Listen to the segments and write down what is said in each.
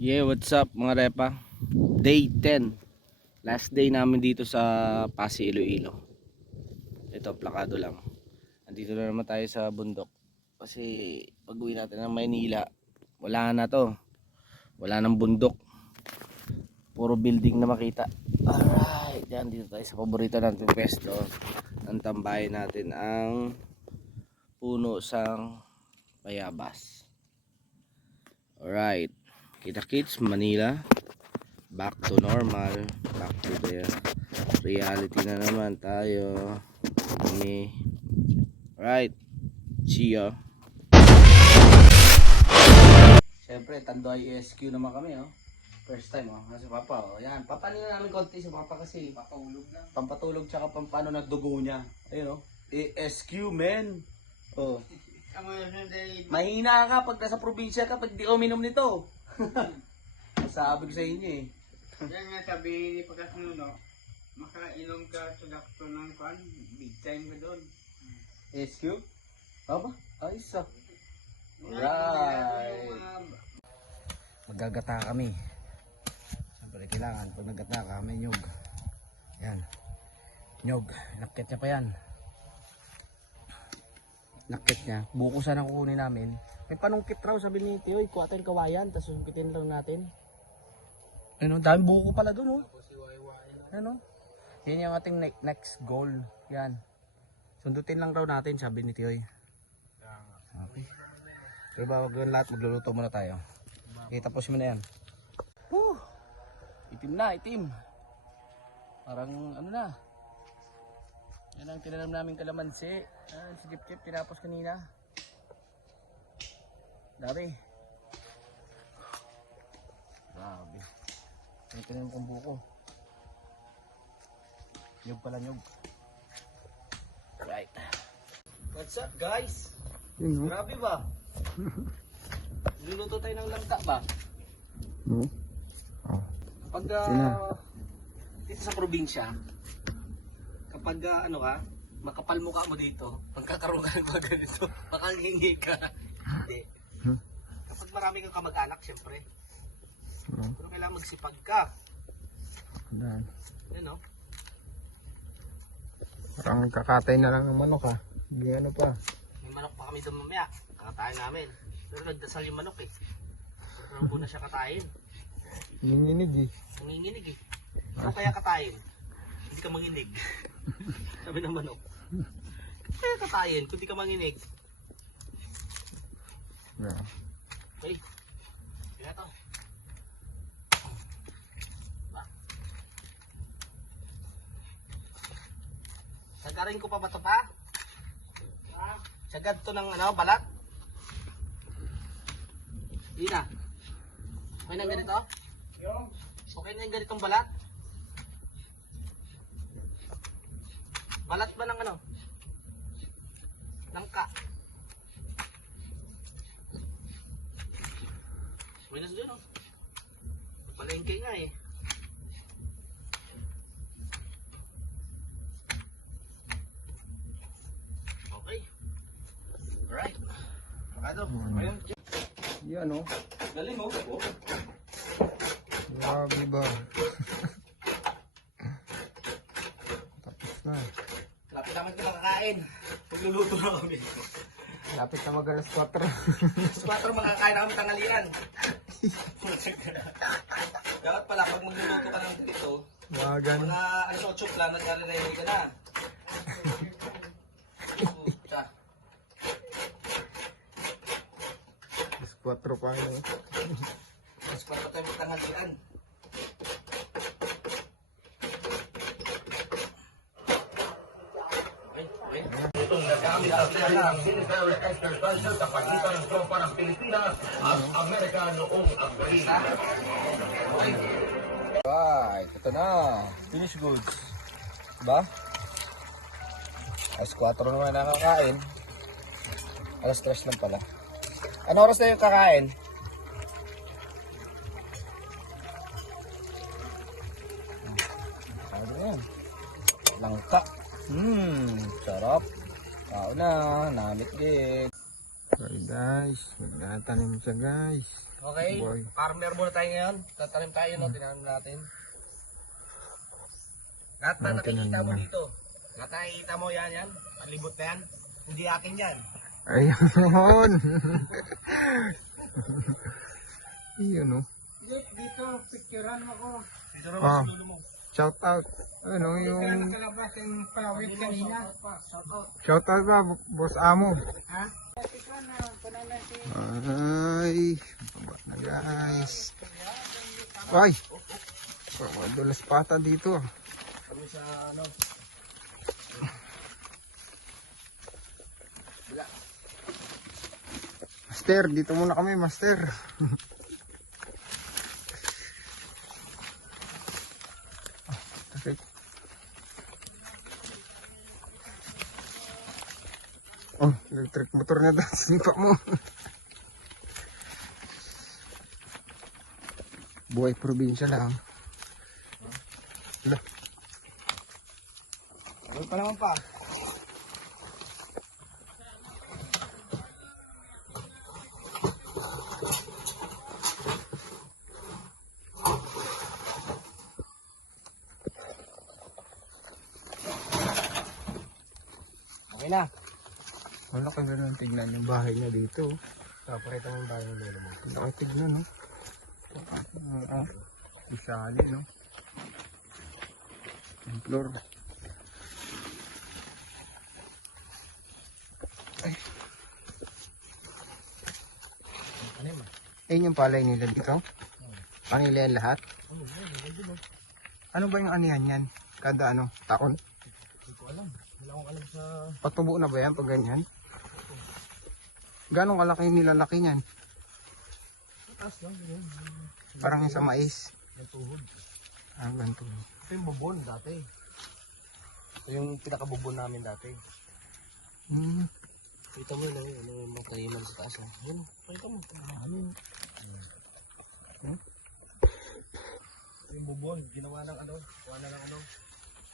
Yeah, what's up mga repa? Day 10. Last day namin dito sa Pasig, Iloilo. Ito, plakado lang. Andito na naman tayo sa bundok. Kasi pag uwi natin ng Maynila, wala na to. Wala nang bundok. Puro building na makita. Alright, yan dito tayo sa paborito natin pwesto. Ang tambayan natin ang puno sang bayabas. Alright. Kita-kits, Manila. Back to normal. Back to the reality na naman tayo. Kami. Alright. See ya. Siyempre, Tanduay ESQ naman kami, oh. First time, oh. Kasi Papa, oh. Yan. Papanin na namin konti si Papa kasi papatulog na. Pampatulog tsaka pampano nagdugo niya. Ayun, oh. ESQ, men. Oh. Mahina ka pag nasa probinsya ka pag di uminom nito. Sabi ko sa inyo eh. Yan nga sabi ni Pagkasununo, makainom ka sa dakto ng kwan, big time ka doon. SQ? Aba? Ayos ah. Right. Magagata kami. Siyempre kailangan pag nagata kami nyug. Yan. Nyug. Nakit niya pa yan. Nakit niya. Bukusan ang kukunin namin. May panungkit raw sabi ni Tio. Ikuha tayong kawayan. Tapos sungkitin lang natin. Ano, daming buko pala dun, oh. Ano? Yan yung ating next goal. Yan. Sundutin lang raw natin, sabi ni Tioy. Okay. So, wag yung lahat, magluluto muna tayo. Okay, tapos mo na yan. Woo! Itim na, itim. Parang, ano na. Yan ang tinalam namin kalamansi. Si Kip-Kip, tinapos kanina. Dami. Grabe. Ito na yung pambuko. Nyug pala, nyug. Right. What's up, guys? Grabe ba? Luluto tayo ng langka ba? No? Oh. Kapag dito sa probinsya, kapag ano ka, makapal mukha mo dito, magkakaroon ka ng ganito, makahingi ka. Hindi. Kapag marami kang kamag-anak, syempre. Pero kailangan magsipag ka. Yan. Yan, no? Parang kakatay na lang ang manok ha. Hindi ano pa. May manok pa kami doon mamaya. Kakatayin namin. Pero nagdasal yung manok eh. Pero po na siya katayin. Nanginginig eh. Nanginginig eh. Ano kaya katayin? Hindi ka manginig. Sabi ng manok. Kaya katayin kung di ka manginig. Yeah. Okay. Kaya to. Sagarin ko pa ba ito pa? Sagad to ng ano, balat? Hindi na. Okay na ganito? Okay na yung ganitong balat? Balat ba ng ano? Langka? Winas dun, oh. Palengke nga eh. Okay. Alright. Makado. Ayun. Yan oh. Galing oh. Grabe ba? Tapos na. Lapit naman ka makakain. Magluluto na kami. Lapit na mag-alas 4. Alas 4 makakain na kami tanghalian. Dapat pala pag magluluto ka ng dito, Wagan. mga alas 8 plan, nagkarinig ka na. Alas 4 pa ano. Alas 4 tayo tanghalian. Itong nagamit ang kanilang military exercises sa pagitan ng tropa ng Pilipinas at Amerika noong Abril. Right, ito na. Finish goods. Diba? Alas 4 naman nakakain. Alas 3 lang pala. Ano oras na yung kakain? Ano yan? Langka. Sarap. Kao na, namit din. Okay guys, magtatanim siya guys. Okay, Boy. farmer muna tayo ngayon. Tatanim tayo, no? Tinanim natin. Lahat na nakikita mo dito. Lahat na nakikita mo, yan. Palibot na yan. Hindi akin yan. Ayun. Iyon oh. Dito, picturean mo ko. Dito naman Ah. sa dulo mo. Shout out. Ano yung Nakalabas yung palawit kanina. shout out ba boss Amo? Ha? Ikaw na, panala si... Ay, baba na guys. Ay. Madulas pata dito. Kami sa ano. Master, dito muna kami, master. Perfect. Oh, electric motor na daw. Sinipa mo. Buhay probinsya lang. Lah. Ano pa naman pa? Okay na. Wala ka ganun tignan yung bahay niya dito. Pakita mo yung bahay ng lolo mo. Wala ka tignan, no? Isali, no? Yung floor. Ay. Ayun yung palay nila dito? Panila yan lahat? Ano ba yung anihan yan? Kada ano? Taon? Hindi ko alam. Wala akong alam sa... Patubo na ba yan pag ganyan? Ganong kalaki yung nilalaki niyan? Taas lang. Yun. Parang yung sa mais. Yung tuhod. Ah, ganito. Ito yung bubon dati. Ito yung pinakabubon namin dati. Hmm. Kita mo lang yun. Ano yung mga kainan sa taas. Yun. Kita mo. Ano yun? Ito yung bubon. Ginawa ng ano. Kuha na ng ano.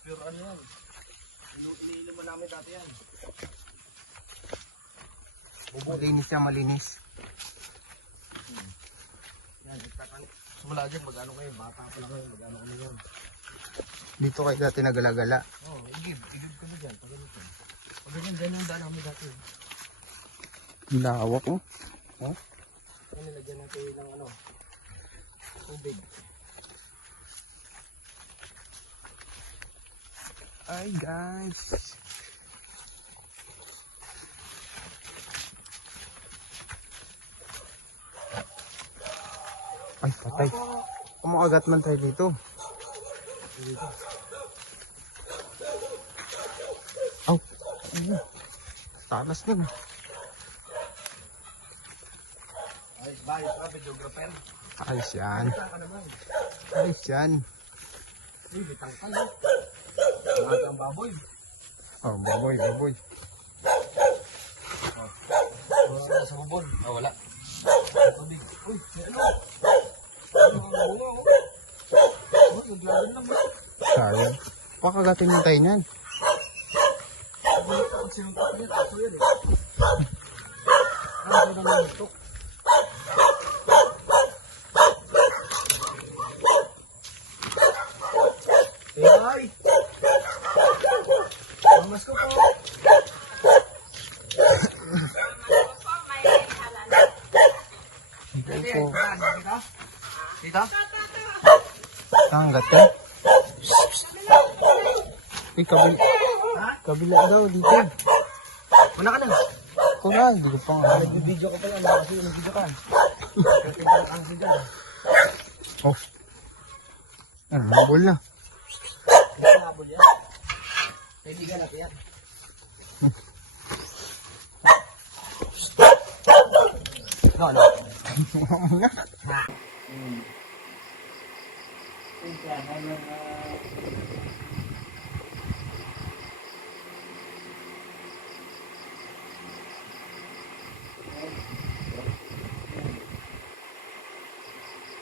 Pure ano yan. Iniinuman namin dati yan. Malinis siya, malinis. Yan. Simula dyan. Mag-ano kayo. Bata pa lang kayo. Mag-ano kayo yan. Dito kayo dati nagalagala. Oo. Igib. Igib ka na dyan. Pag ganito. Pag ganyan. Ganyan yung daan namin dati. Lawak, oh. Ano nilagyan natin ng ano? Tubig. Ay, guys. Ay, patay. Kumakagat man tayo dito. Aw. Talas na. Ayos ba? Ayos ka, videographer? Ayos yan. Saan ka naman? Ayos yan. Uy, bitang ka no? Mga ang baboy. Oh, baboy, baboy. Wala sa bubon. Ah, wala. Tubig. Uy, may ano? Ano ang bunga oh? Uy, naglaban lang ba? Sayang. Pakagatin yung tayo niyan. Pag sinuntok niya, taso yan eh. Ano na naman ito? Ay! Mamas ko po! Ito po. Dito? Dito? Tanggat ka? Uy, kabila. Ha? Kabila daw dito. Wala ka na. Kuray, hindi ko pa nga. Nag-video ka pa yan. Kasi nag-video ka. Kaya ang video. Oh. Ano, nabol na. Habol yan. Pwede ka na yan. No, no.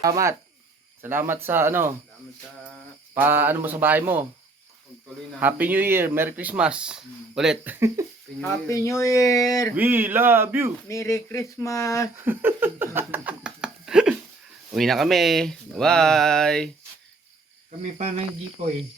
Salamat. Salamat sa ano. Salamat sa Ano mo sa bahay mo. pagtuloy na. Happy New Year, Merry Christmas. Ulit. Happy New Year! We love you. Merry Christmas! Uwi na kami. Bye! Kami pa ng Jipoy.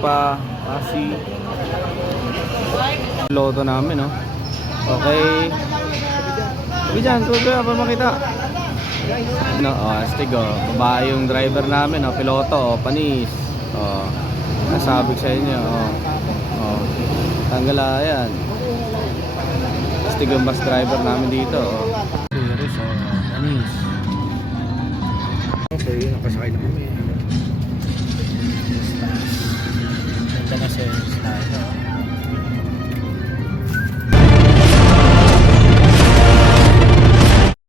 Pa, kasi loto namin, no? Okay. Sabi dyan, tuloy pa makita. No, astig, babae yung driver namin, piloto, panis. Nasabi ko sa inyo, tanggala yan. Astig yung bus driver namin dito, Serious, panis. So yun, nakasakay na kami. Ganda na service tayo.